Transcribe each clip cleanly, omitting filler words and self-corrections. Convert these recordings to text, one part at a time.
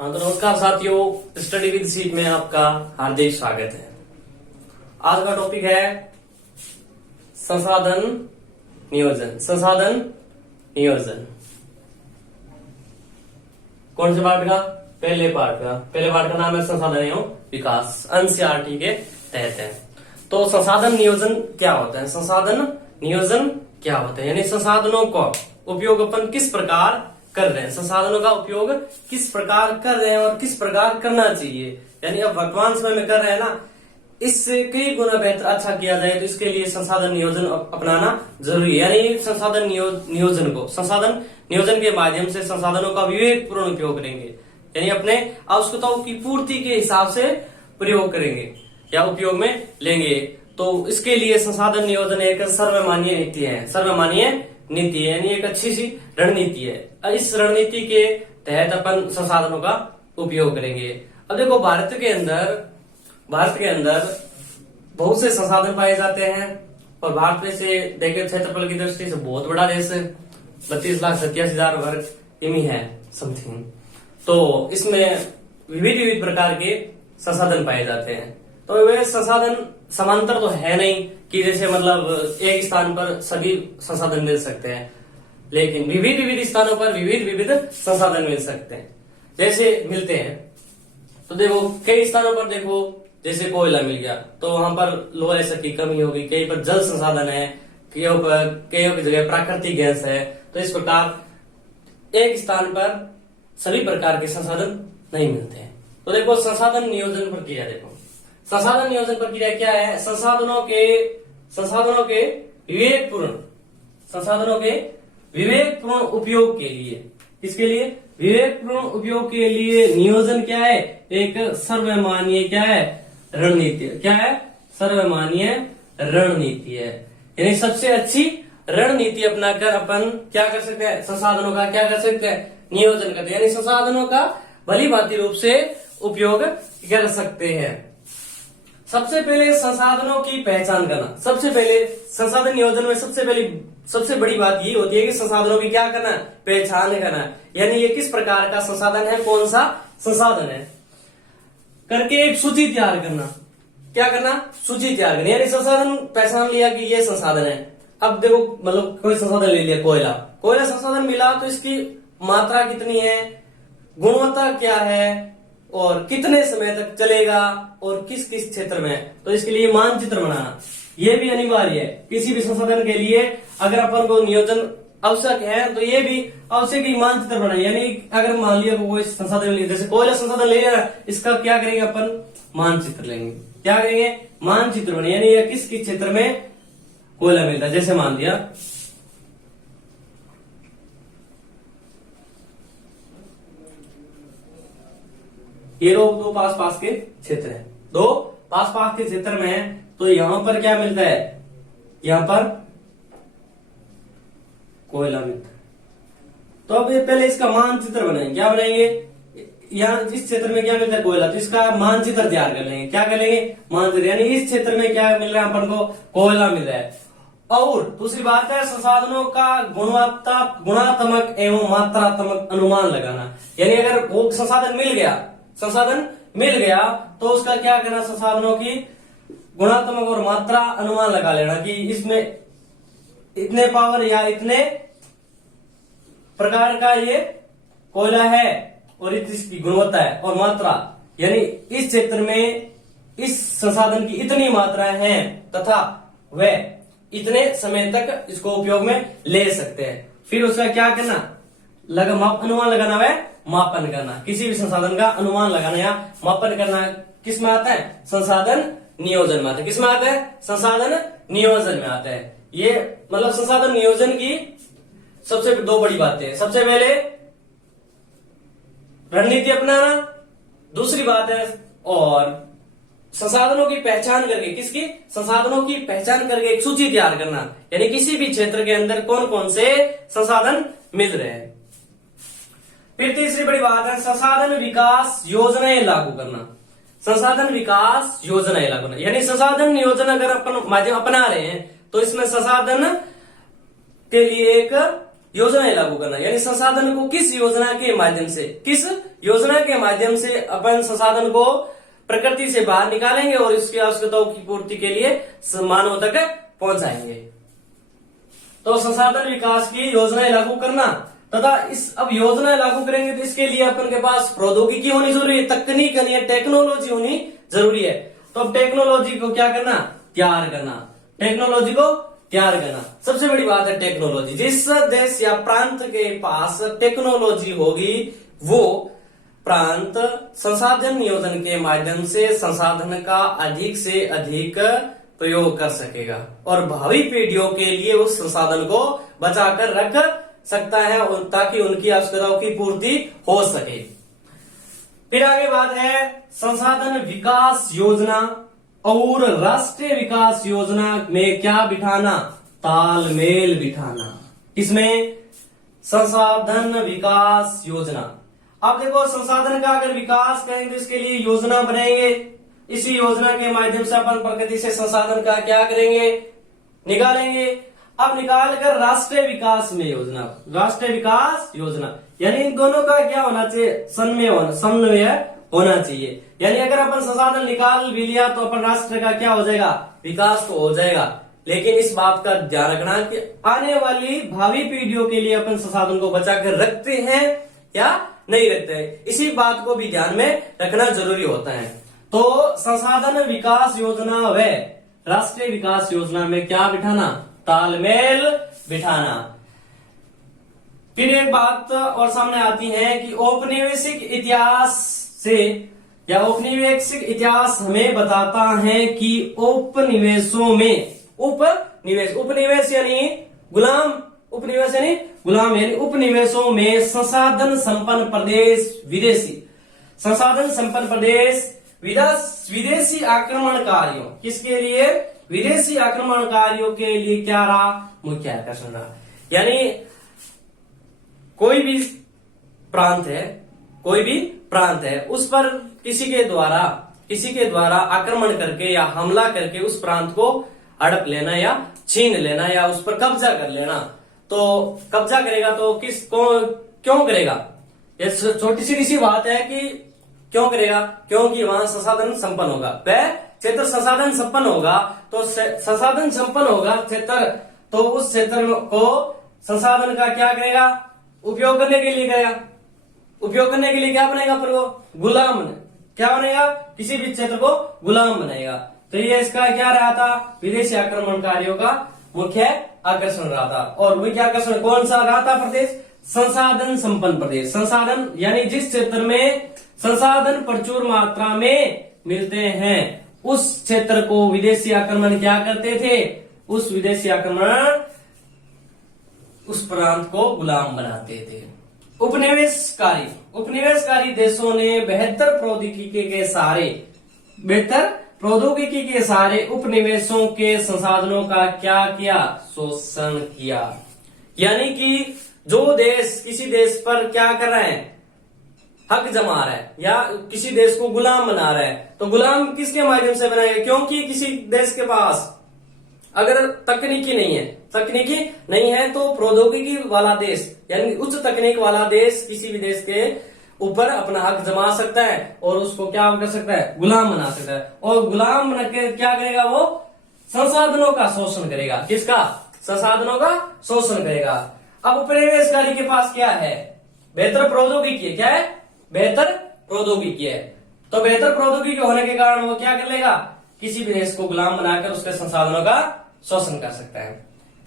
हाँ तो नमस्कार साथियों, स्टडी विद सीट में आपका हार्दिक स्वागत है। आज का टॉपिक है संसाधन नियोजन। संसाधन नियोजन कौन से पार्ट का? पहले पार्ट का। पहले पार्ट का नाम है संसाधन एवं विकास, एनसीईआरटी के तहत है। तो संसाधन नियोजन क्या होता है? संसाधन नियोजन क्या होता है यानी संसाधनों का उपयोग अपन किस प्रकार कर रहे हैं, संसाधनों का उपयोग किस प्रकार कर रहे हैं और किस प्रकार करना चाहिए। यानी अब वर्तमान समय में कर रहे हैं ना, इससे कई गुना बेहतर अच्छा किया जाए तो इसके लिए संसाधन नियोजन अपनाना जरूरी है। यानी संसाधन संसाधन नियोजन के माध्यम से संसाधनों का विवेकपूर्ण उपयोग करेंगे, यानी अपने आवश्यकताओं की पूर्ति के हिसाब से प्रयोग करेंगे या उपयोग में लेंगे। तो इसके लिए संसाधन नियोजन एक सर्वमान्य नीति है। सर्वमान्य नीति है यानी एक अच्छी सी रणनीति है। इस रणनीति के तहत अपन संसाधनों का उपयोग करेंगे। अब देखो, भारत के अंदर बहुत से संसाधन पाए जाते हैं और भारत में से देखे क्षेत्रफल की दृष्टि से बहुत बड़ा देश है। 32,87,000 वर्ग किमी है समथिंग। तो इसमें विविध प्रकार के संसाधन पाए जाते हैं। तो वे संसाधन समांतर तो है नहीं कि जैसे मतलब एक स्थान पर सभी संसाधन मिल सकते हैं, लेकिन विविध स्थानों पर विविध संसाधन मिल सकते हैं। जैसे मिलते हैं तो देखो, कई स्थानों पर देखो जैसे कोयला मिल गया तो वहां पर लोहा एसिड की कमी होगी, कहीं पर जल संसाधन है, कई की जगह प्राकृतिक गैस है। तो इस प्रकार एक स्थान पर सभी प्रकार के संसाधन नहीं मिलते हैं। तो देखो, संसाधन नियोजन प्रक्रिया देखो, संसाधन नियोजन प्रक्रिया क्या है? संसाधनों के विवेकपूर्ण उपयोग के लिए, किसके लिए? विवेकपूर्ण उपयोग के लिए नियोजन क्या है? एक सर्वमान्य क्या है? रणनीति। क्या है? सर्वमान्य रणनीति है। यानी सबसे अच्छी रणनीति अपनाकर अपन क्या कर सकते हैं? संसाधनों का क्या कर सकते हैं? नियोजन करते हैं, यानी संसाधनों का भली भांति रूप से उपयोग कर सकते हैं। सबसे पहले संसाधनों की पहचान करना। सबसे पहले संसाधन नियोजन में सबसे बड़ी बात ये होती है कि संसाधनों की क्या करना? पहचान करना। यानी ये किस प्रकार का संसाधन है, कौन सा संसाधन है करके एक सूची तैयार करना। क्या करना? सूची तैयार करनी। यानी संसाधन पहचान लिया कि ये संसाधन है। अब देखो, मतलब कोई संसाधन ले लिया, कोयला संसाधन मिला तो इसकी मात्रा कितनी है, गुणवत्ता क्या है और कितने समय तक चलेगा और किस किस क्षेत्र में। तो इसके लिए मानचित्र बनाना ये भी अनिवार्य है। किसी भी संसाधन के लिए अगर अपन को नियोजन आवश्यक है तो ये भी आवश्यक ही मानचित्र बनाए। यानी अगर मान लिया कोई संसाधन ले, जैसे कोयला संसाधन ले लिया, इसका क्या करेंगे अपन? मानचित्र लेंगे। क्या करेंगे? मानचित्र बने। यानी यह किस किस क्षेत्र में कोयला मिलता है। जैसे मान लिया ये दो पास के क्षेत्र है, दो पास के क्षेत्र में है। तो यहां पर क्या मिलता है? यहां पर कोयला मिलता है। तो अब ये पहले इसका मानचित्र बनाएंगे। क्या बनाएंगे? यहाँ इस क्षेत्र में क्या मिलता है? कोयला। तो इसका मानचित्र तैयार कर लेंगे। क्या कर लेंगे? मानचित्र। यानी इस क्षेत्र में क्या मिल रहा है अपन को? कोयला मिल रहा है। और दूसरी बात है संसाधनों का गुणात्मक एवं मात्रात्मक अनुमान लगाना। यानी अगर वो संसाधन मिल गया तो उसका क्या करना? संसाधनों की गुणात्मक और मात्रा अनुमान लगा लेना कि इसमें इतने पावर या इतने प्रकार का ये कोयला है और इसकी गुणवत्ता है और मात्रा। यानी इस क्षेत्र में इस संसाधन की इतनी मात्रा है तथा वह इतने समय तक इसको उपयोग में ले सकते हैं। फिर उसका क्या करना? अनुमान लगाना व मापन करना। किसी भी संसाधन का अनुमान लगाना या मापन करना किस में आता है? संसाधन नियोजन में आता है। किस में आता है? संसाधन नियोजन में आता है। ये मतलब संसाधन नियोजन की सबसे दो बड़ी बातें हैं। सबसे पहले रणनीति अपनाना, दूसरी बात है और संसाधनों की पहचान करके, किसकी? संसाधनों की पहचान करके एक सूची तैयार करना। यानी किसी भी क्षेत्र के अंदर कौन कौन से संसाधन मिल रहे हैं। फिर तीसरी बड़ी बात है संसाधन विकास योजनाएं लागू करना। संसाधन विकास योजनाएं लागू करना यानी संसाधन नियोजन अगर अपन माध्यम अपना रहे हैं तो इसमें संसाधन के लिए एक योजनाएं लागू करना। यानी संसाधन को किस योजना के माध्यम से, किस योजना के माध्यम से अपन संसाधन को प्रकृति से बाहर निकालेंगे और इसकी आवश्यकताओं की पूर्ति के लिए मानव तक पहुंचाएंगे। तो संसाधन विकास की योजनाएं लागू करना तथा अब योजनाएं लागू करेंगे तो इसके लिए अपन के पास प्रौद्योगिकी होनी जरूरी है, तकनीक यानी टेक्नोलॉजी होनी जरूरी है। तो अब टेक्नोलॉजी को क्या करना, तैयार करना, टेक्नोलॉजी को तैयार करना। सबसे बड़ी बात है टेक्नोलॉजी। जिस देश या प्रांत के पास टेक्नोलॉजी होगी वो प्रांत संसाधन नियोजन के माध्यम से संसाधन का अधिक से अधिक प्रयोग कर सकेगा और भावी पीढ़ियों के लिए उस संसाधन को बचाकर रख सकता है ताकि उनकी आवश्यकताओं की पूर्ति हो सके। फिर आगे बात है संसाधन विकास योजना और राष्ट्रीय विकास योजना में क्या बिठाना, तालमेल बिठाना। इसमें संसाधन विकास योजना, अब देखो संसाधन का अगर विकास करेंगे तो इसके लिए योजना बनाएंगे। इसी योजना के माध्यम से अपन प्रकृति से संसाधन का क्या करेंगे, निकालेंगे। अब निकाल कर राष्ट्रीय विकास में योजना, राष्ट्रीय विकास योजना यानी इन दोनों का क्या होना चाहिए, समन्वय होना चाहिए। यानी अगर अपन संसाधन निकाल भी लिया तो अपन राष्ट्र का क्या हो जाएगा, विकास तो हो जाएगा। लेकिन इस बात का ध्यान रखना कि आने वाली भावी पीढ़ियों के लिए अपन संसाधन को बचाकर रखते हैं या नहीं रखते हैं, इसी बात को भी ध्यान में रखना जरूरी होता है। तो संसाधन विकास योजना व राष्ट्रीय विकास योजना में क्या बिठाना, तालमेल बिठाना। फिर एक बात और सामने आती है कि औपनिवेशिक इतिहास से या औपनिवेशिक इतिहास हमें बताता है कि उपनिवेशों में उपनिवेश यानी गुलाम, उपनिवेश यानी गुलाम यानी उपनिवेशों में संसाधन संपन्न प्रदेश विदेशी, संसाधन संपन्न प्रदेश विदेशी आक्रमणकारियों, किसके लिए, विदेशी आक्रमणकारियों के लिए क्या रहा, मुख्य आकर्षण रहा। यानी कोई भी प्रांत है उस पर किसी के द्वारा आक्रमण करके या हमला करके उस प्रांत को हड़प लेना या छीन लेना या उस पर कब्जा कर लेना। तो कब्जा करेगा तो क्यों करेगा, ये छोटी सी बात है कि क्यों करेगा, क्योंकि वहां संसाधन संपन्न होगा, वह क्षेत्र संसाधन संपन्न होगा। तो संसाधन संपन्न होगा क्षेत्र, तो उस क्षेत्र को संसाधन का क्या करेगा, उपयोग करने के लिए करेगा। उपयोग करने के लिए क्या बनेगा, पर वो गुलाम, क्या बनेगा, किसी भी क्षेत्र को गुलाम बनाएगा। तो ये इसका क्या रहा था, विदेशी आक्रमणकारियों का मुख्य आकर्षण रहा था। और मुख्य आकर्षण कौन सा रहा था, प्रदेश संसाधन संपन्न प्रदेश। संसाधन यानी जिस क्षेत्र में संसाधन प्रचुर मात्रा में मिलते हैं उस क्षेत्र को विदेशी आक्रमण क्या करते थे, उस विदेशी आक्रमण उस प्रांत को गुलाम बनाते थे। उपनिवेशकारी देशों ने बेहतर प्रौद्योगिकी के सहारे उपनिवेशों के संसाधनों का क्या किया, शोषण किया। यानी कि जो देश किसी देश पर क्या कर रहा है, हक जमा रहा है या किसी देश को गुलाम बना रहा है, तो गुलाम किसके माध्यम से बनाएगा, क्योंकि किसी देश के पास अगर तकनीकी नहीं है तो प्रौद्योगिकी वाला देश यानी उच्च तकनीक वाला देश किसी भी देश के ऊपर अपना हक जमा सकता है और उसको क्या कर सकता है, गुलाम बना सकता है। और गुलाम बना के क्या करेगा, वो संसाधनों का शोषण करेगा। किसका, संसाधनों का शोषण करेगा। अब उपनिवेशकारी के पास क्या है, बेहतर प्रौद्योगिकी है। क्या है, बेहतर प्रौद्योगिकी है। तो बेहतर प्रौद्योगिकी होने के कारण वो क्या कर लेगा, किसी भी देश को गुलाम बनाकर उसके संसाधनों का शोषण कर सकता है।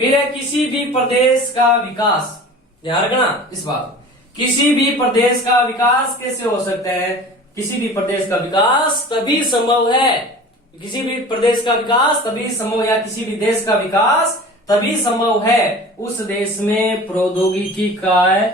फिर है किसी भी प्रदेश का विकास, ध्यान रखना इस बात, किसी भी प्रदेश का विकास कैसे हो सकता है, किसी भी प्रदेश का विकास तभी संभव है, किसी भी प्रदेश का विकास तभी संभव या किसी भी देश का विकास तभी संभव है उस देश में प्रौद्योगिकी का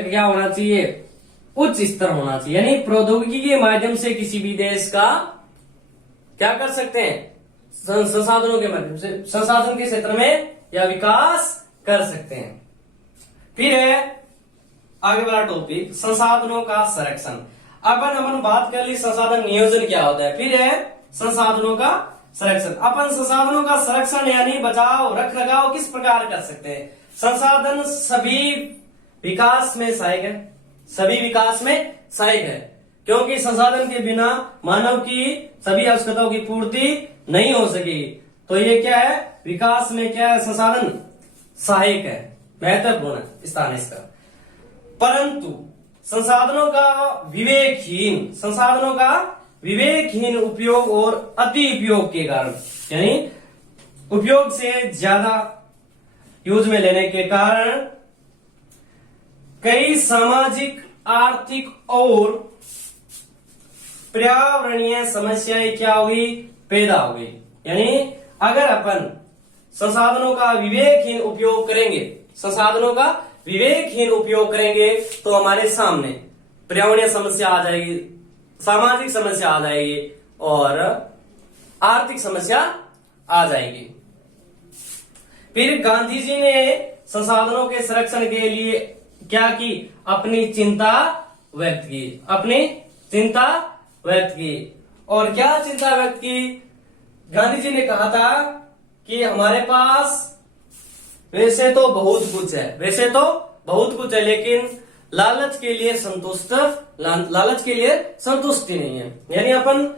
क्या होना चाहिए, उच्च स्तर होना चाहिए। यानी प्रौद्योगिकी के माध्यम से किसी भी देश का क्या कर सकते हैं, संसाधनों के माध्यम से संसाधन के क्षेत्र में या विकास कर सकते हैं। फिर है आगे वाला टॉपिक संसाधनों का संरक्षण। अपन बात कर ली संसाधन नियोजन क्या होता है, फिर है संसाधनों का संरक्षण। अपन संसाधनों का संरक्षण यानी बचाव रख रखाव किस प्रकार कर सकते हैं। संसाधन सभी विकास में सहायक है, सभी विकास में सहायक है, क्योंकि संसाधन के बिना मानव की सभी आवश्यकताओं की पूर्ति नहीं हो सकेगी। तो ये क्या है, विकास में क्या है, संसाधन सहायक है, महत्वपूर्ण स्थान है इसका। परंतु संसाधनों का विवेकहीन उपयोग और अति उपयोग के कारण, यानी उपयोग से ज्यादा यूज में लेने के कारण कई सामाजिक, आर्थिक और पर्यावरणीय समस्याएं क्या हुई, पैदा हो गई। यानी अगर अपन संसाधनों का विवेकहीन उपयोग करेंगे तो हमारे सामने पर्यावरणीय समस्या आ जाएगी, सामाजिक समस्या आ जाएगी और आर्थिक समस्या आ जाएगी। फिर गांधी जी ने संसाधनों के संरक्षण के लिए क्या की, अपनी चिंता व्यक्त की। और क्या चिंता व्यक्त की, गांधी जी ने कहा था कि हमारे पास वैसे तो बहुत कुछ है, लेकिन लालच के लिए संतुष्टि नहीं है। यानी अपन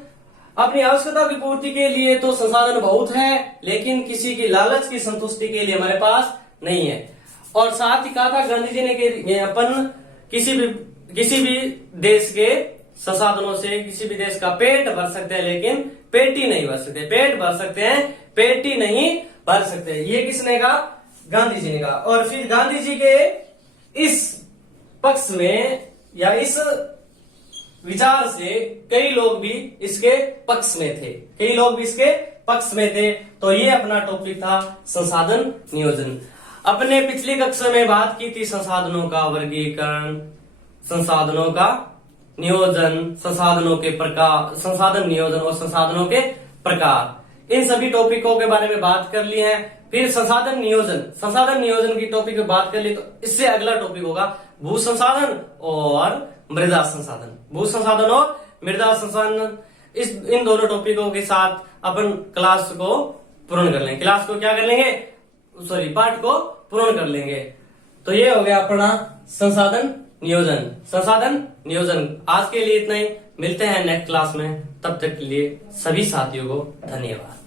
अपनी आवश्यकता की पूर्ति के लिए तो संसाधन बहुत है, लेकिन किसी की लालच की संतुष्टि के लिए हमारे पास नहीं है। और साथ ही कहा था गांधी जी ने कि अपन किसी भी देश के संसाधनों से किसी भी देश का पेट भर सकते हैं, लेकिन पेटी नहीं भर सकते। पेट भर सकते हैं, पेटी नहीं भर सकते। ये किसने कहा, गांधी जी ने कहा। और फिर गांधी जी के इस पक्ष में या इस विचार से कई लोग भी इसके पक्ष में थे। तो ये अपना टॉपिक था संसाधन नियोजन। अपने पिछली कक्षा में बात की थी संसाधनों का वर्गीकरण, संसाधनों का नियोजन, संसाधनों के प्रकार, संसाधन नियोजन और संसाधनों के प्रकार। इन सभी टॉपिकों के बारे में बात कर ली है। फिर संसाधन नियोजन की टॉपिक में बात कर ली, तो इससे अगला टॉपिक होगा भू संसाधन और मृदा संसाधन। भू संसाधन और मृदा संसाधन, इन दोनों टॉपिकों के साथ अपन क्लास को पूर्ण कर लेंगे। पाठ को पूर्ण कर लेंगे। तो ये हो गया अपना संसाधन नियोजन। आज के लिए इतना ही, मिलते हैं नेक्स्ट क्लास में। तब तक के लिए सभी साथियों को धन्यवाद।